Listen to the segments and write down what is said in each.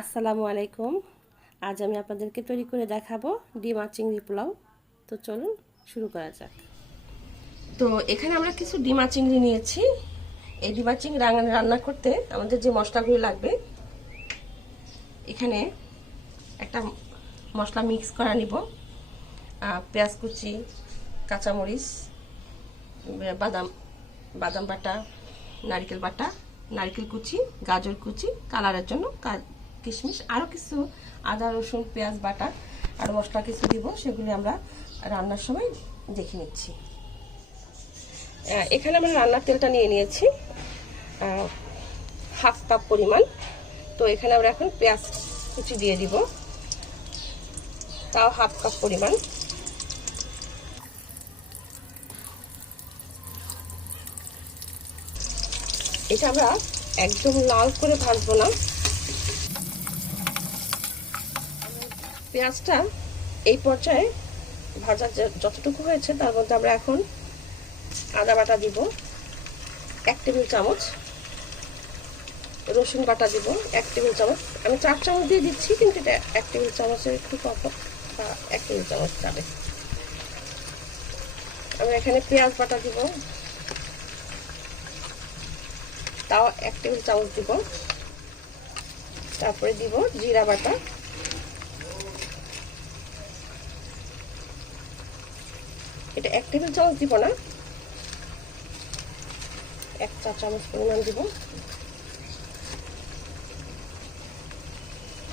আসসালামু আলাইকুম। আজ আমি আপনাদেরকে তৈরি করে দেখাবো ডিম চিংড়ি পোলাও। তো চলুন শুরু করা যাক। তো এখানে আমরা কিছু ডিমা চিংড়ি নিয়েছি। এই ডিমা চিংড়ি রান্না করতে আমাদের যে মশলাগুলো লাগবে, এখানে একটা মশলা মিক্স করা নিব। পেঁয়াজ কুচি, কাঁচামরিচ বাদাম বাদাম বাটা, নারকেল বাটা, নারকেল কুচি, গাজর কুচি, কালারের জন্য কিশমিশ আরও কিছু আদা, রসুন, পেঁয়াজ, বাটা আর মশলা কিছু দিব, সেগুলি আমরা রান্নার সময় দেখে নিচ্ছি। এখানে আমরা রান্নার তেলটা নিয়ে নিয়েছি হাফ কাপ পরিমাণ। তো এখানে আমরা এখন পেঁয়াজ কুচি দিয়ে দিব, তাও হাফ কাপ পরিমাণ। এটা আমরা একদম লাল করে ভাজবো না। পেঁয়াজটা এই পর্যায়ে ভাজা যতটুকু হয়েছে তার মধ্যে আমরা এখন আদা বাটা দিব, এক টেবিল চামচ। রসুন বাটা দিব, এক টেবিল চামচ। আমি চার চামচ দিয়ে দিচ্ছি, কিন্তু এটা এক টেবিল চামচের একটু কম এক টেবিল চামচ যাবে। আমরা এখানে পেঁয়াজ বাটা দিব, তাও এক টেবিল চামচ দিব। তারপরে দিব জিরা বাটা। এটা এক টেবিল চামচ দিব না। এক চা চামচ পরিমাণ দিব।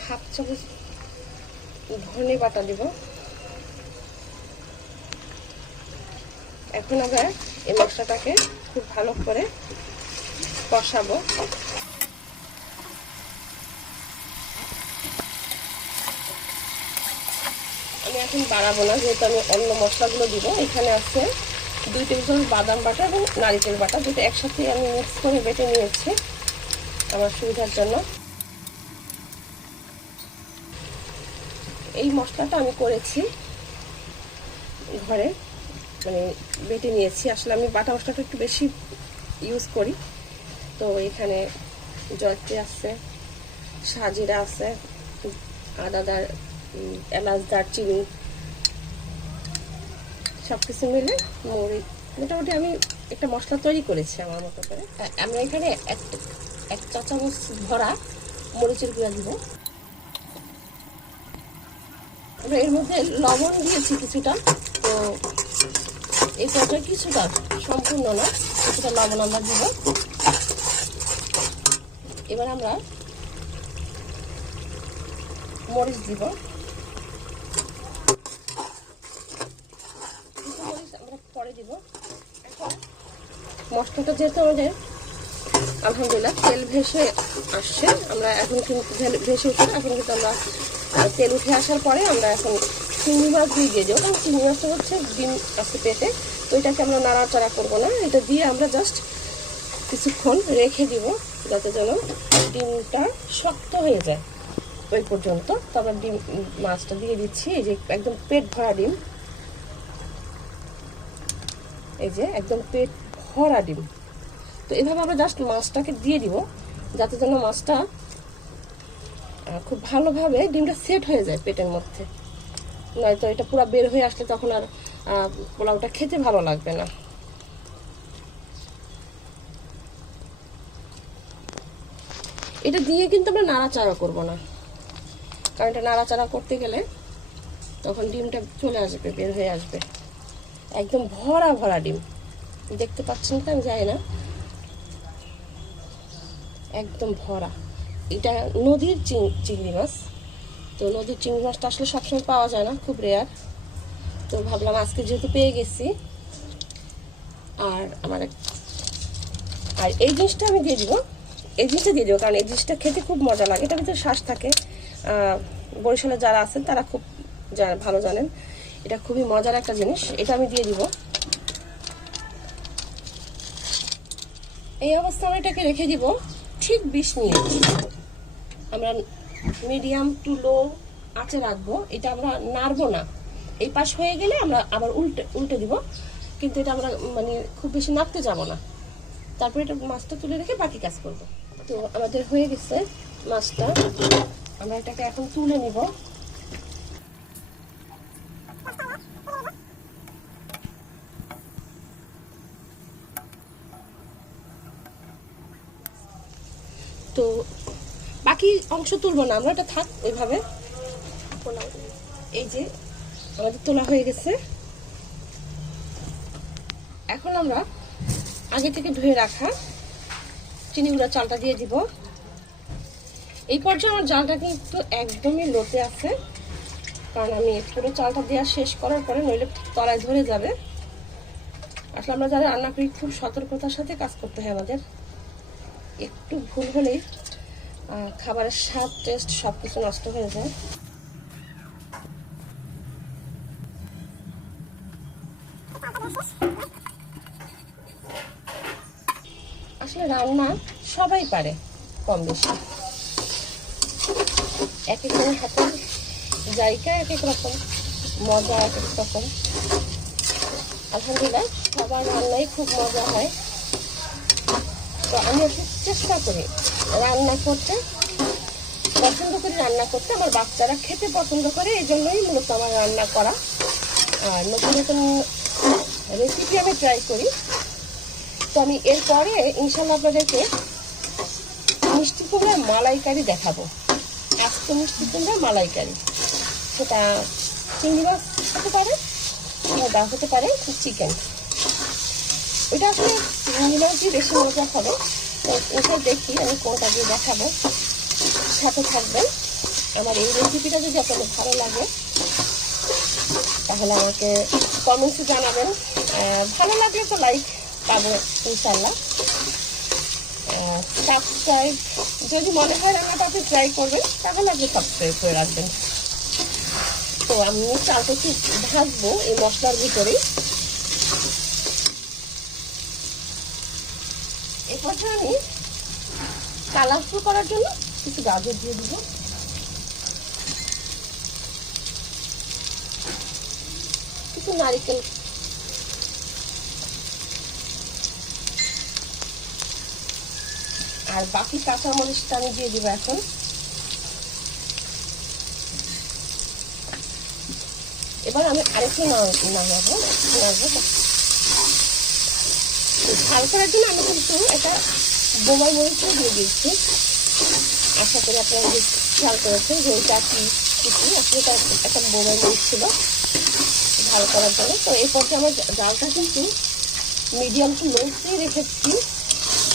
হাফ চামচ ধনে বাটা দিব। এখন আমরা এই মশলাটাকে খুব ভালো করে কষাবো। আমি এখন বাড়াবো না যেহেতু আমি অন্য মশলাগুলো দিব। এখানে আছে দুই টেবিল বাদাম বাটা এবং নারিকেল বাটা। দুটো একসাথে আমি মিক্স করে বেটে নিয়েছি আমার সুবিধার জন্য। এই মশলাটা আমি করেছি ঘরে মানে বেটে নিয়েছি। আসলে আমি বাটা মশলাটা একটু বেশি ইউজ করি। তো এখানে জয়ত্রী আছে সাজিরা আছে আদা দার উম, এলাচ দারচিনি সব কিছু মিলে মরি মোটামুটি আমি একটা মশলা তৈরি করেছি আমার মতো করে। আ- আমরা এখানে এক এক চা চামচ ভরা মরিচের গুঁড়া দিব। আমরা এর মধ্যে লবণ দিয়েছি কিছুটা তো এই পর্যায়ে কিছুটা সম্পূর্ণ না কিছুটা লবণ আমরা দিব। এবার আমরা মরিচ দিব কিছু মরিচ আমরা পরে দিব এখন মশলাটা যেহেতু আমাদের, আলহামদুলিল্লাহ, তেল ভেসে আসছে। আমরা এখন কিন্তু ভেসে উঠে এখন কিন্তু আমরা তেল উঠে আসার পরে আমরা এখন চিংড়ি মাছ দিয়ে দিয়ে দেবো। কারণ চিংড়ি মাছটা হচ্ছে ডিম আছে পেটে, তো এটাকে আমরা নাড়াচাড়া করব না। এটা দিয়ে আমরা জাস্ট কিছুক্ষণ রেখে দিব, যাতে যেন ডিমটা শক্ত হয়ে যায়। ওই পর্যন্ত। তো আমরা ডিম, মাছটা দিয়ে দিচ্ছি, এই যে একদম পেট ভরা ডিম। এই যে একদম পেট ভরা ডিম তো এভাবে আমরা জাস্ট মাছটাকে দিয়ে দিব, যাতে যেন মাছটা খুব ভালোভাবে ডিমটা সেট হয়ে যায় পেটের মধ্যে। নয়তো এটা পুরো বের হয়ে আসলে তখন আর পোলাওটা খেতে ভালো লাগবে না। এটা দিয়ে কিন্তু আমরা নাড়াচাড়া করব না। কারণ এটা নাড়াচাড়া করতে গেলে তখন ডিমটা চলে আসবে, বের হয়ে আসবে। একদম ভরা ভরা ডিম। দেখতে পাচ্ছেন তো আমি জানি না। একদম ভরা। এটা নদীর চিংড়ি মাছ। তো নদীর চিংড়ি মাছটা আসলে সবসময় পাওয়া যায় না, খুব রেয়ার তো ভাবলাম আজকে যেহেতু পেয়ে গেছি, আর আমার আর এই জিনিসটা আমি দিয়ে দিব। এই জিনিসটা দিয়ে দেবো, কারণ এই জিনিসটা খেতে খুব মজা লাগে। এটা ভিতরে শ্বাস থাকে। বরিশালে যারা আছেন তারা খুব ভালো জানেন। এটা খুবই মজার একটা জিনিস। এটা আমি দিয়ে দিব। এই অবস্থা আমরা এটাকে রেখে দিব ঠিক বিশ মিনিট। আমরা মিডিয়াম টু লো আঁচে রাখব। এটা আমরা নাড়বো না। এই পাশ হয়ে গেলে আমরা আবার উল্টে উল্টে দিব। কিন্তু এটা আমরা মানে খুব বেশি নাড়তে যাব না। তারপরে এটা মাছটা তুলে রেখে বাকি কাজ করব। তো আমাদের হয়ে গেছে মাছটা। আমরা এটাকে এখন তুলে নিব। তো বাকি অংশ তুলবো না, আমরা এটা থাক ওইভাবে এই যে আমাদের তোলা হয়ে গেছে। এখন আমরা আগে থেকে ধুয়ে রাখা চিনি গুঁড়া চালটা দিয়ে দিব। এই পর্যায়ে আমার জালটা কিন্তু একদমই লোতে আছে। কারণ আমি পুরো চালটা দেওয়া শেষ করার পরে নইলে তলায় ধরে যাবে। আসলে আমরা যারা রান্না করি, খুব সতর্কতার সাথে কাজ করতে হয় আমাদের। একটু ভুল আহ, খাবারের স্বাদ টেস্ট সব কিছু নষ্ট হয়ে যায়। আসলে রান্না সবাই পারে কম বেশি। এক একজনের হাতের জায়গা এক এক রকম মজা এক এক রকম। আলহামদুলিল্লাহ সবার রান্নাই খুব মজা হয়। তো আমি আসলে চেষ্টা করি রান্না করতে, পছন্দ করি রান্না করতে। আমার বাচ্চারা খেতে পছন্দ করে এই জন্যই মূলত আমার রান্না করা। আর নতুন নতুন রেসিপি আমি ট্রাই করি। তো আমি এরপরে ইনশাল্লাহ আপনাদেরকে মিষ্টি কুমড়ার মালাইকারি দেখাবো। আস্ত মিষ্টি কুমড়ার মালাইকারি। সেটা চিংড়ি মাছ হতে পারে, বা হতে পারে চিকেন ওইটা আসলে মাছ দিয়ে বেশি মজা হবে। তো ওটা দেখি আমি কোনটা দিয়ে দেখাবো। সাথে থাকবেন। আমার এই রেসিপিটা যদি আপনাদের ভালো লাগে, তাহলে আমাকে কমেন্টসে জানাবেন। ভালো লাগলে তো লাইক পাবো ইনশাল্লাহ সাবস্ক্রাইব যদি মনে হয় রান্নাটা আপনি ট্রাই করবেন, তাহলে আপনি সাবস্ক্রাইব করে রাখবেন। তো আমি চালটা একটু ভাজবো এই মশলার ভিতরেই। এরপর আমি কালারফুল করার জন্য কিছু গাজর দিয়ে দিব। কিছু নারিকেল। আর বাকি কাঁচামরিচটা আমি দিয়ে দিব এখন। এবার আমি আরেকটু নামাবো নামাবো ঝাল করার জন্য আমি কিন্তু এটা বোমাই মরিচও দিয়ে দিচ্ছি। আশা করি আপনারা যে খেয়াল করেছেন যে এটা কি কিছু আসলে একটা বোমাই মরিচ ছিল। ঝাল করার জন্য। তো এই পর্যায়ে আমার জালটা কিন্তু মিডিয়াম টু লোতেই রেখেছি।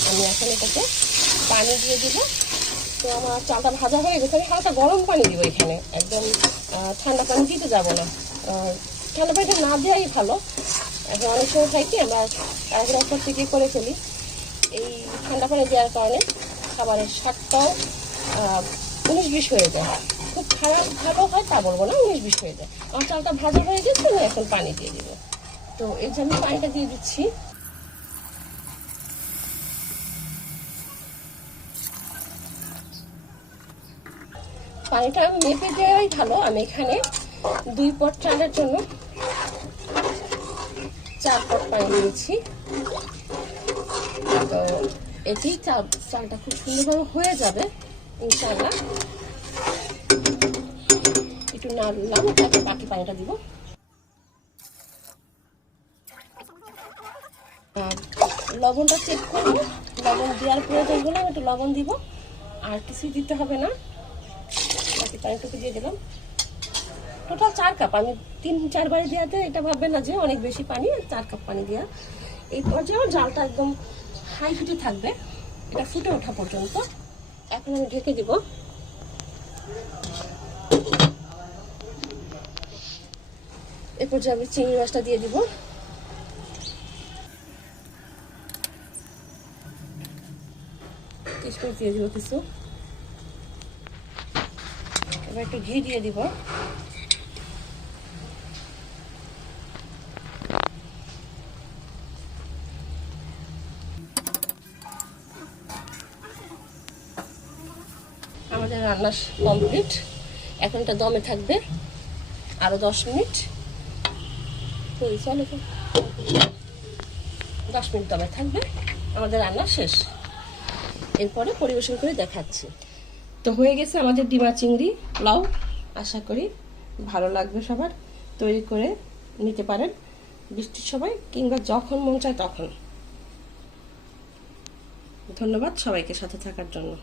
আমি এখন এটাকে পানি দিয়ে দিব। তো আমার চালটা ভাজা হয়ে গেছে। আমি হালকা গরম পানি দিব এখানে। একদম ঠান্ডা পানি দিতে যাব না। ঠান্ডা পানিটা না দেওয়াই ভালো। এখন অনেক সময় খাই কি, আমরা তাড়াহুড়া করতে গিয়ে করে ফেলি। এই ঠান্ডা পানি দেওয়ার কারণে খাবারের স্বাদটাও উনিশ বিশ হয়ে যায়। খুব খারাপ ভালো হয় তা বলব না উনিশ বিশ হয়ে যায়। আমার চালটা ভাজা হয়ে গেছে, আমি এখন পানি দিয়ে দিব। তো এই যে আমি পানিটা দিয়ে দিচ্ছি। পানিটা মেপে দেওয়াই ভালো। আমি এখানে দুই পট চালের জন্য চার পট পানি দিয়েছি তো এটি চাল চালটা খুব সুন্দরভাবে হয়ে যাবে ইনশাল্লাহ একটু নাড়লাম, তারপর বাকি পানিটা দিব। লবণটা চেক করব। লবণ দেওয়ার প্রয়োজন হলে একটু লবণ দিব। আর কিছুই দিতে হবে না। বাকি পানিটুকু দিয়ে দিলাম। টোটাল চার কাপ আমি তিন চারবারে দেওয়াতে এটা ভাববেন না যে অনেক বেশি পানি চার কাপ পানি দেওয়া এই পর্যায়ে জালটা একদম হাই হিটে থাকবে। এটা ফুটে ওঠা পর্যন্ত। এখন আমি ঢেকে দিব। এ পর্যায়ে আমি চিংড়ি মাছটা দিয়ে দিব। কিশমিশ দিয়ে দিব কিছু। এবার একটু ঘি দিয়ে দিব আমাদের রান্না কমপ্লিট। এখন এটা দমে থাকবে। আরও দশ মিনিট। চলো। দশ মিনিট দমে থাকবে। আমাদের রান্না শেষ। এরপরে পরিবেশন করে দেখাচ্ছি। তো হয়ে গেছে আমাদের ডিমা চিংড়ি। পোলাও আশা করি ভালো লাগবে সবার। তৈরি করে নিতে পারেন। বৃষ্টির সময় কিংবা যখন মন চায় তখন। ধন্যবাদ সবাইকে সাথে থাকার জন্য।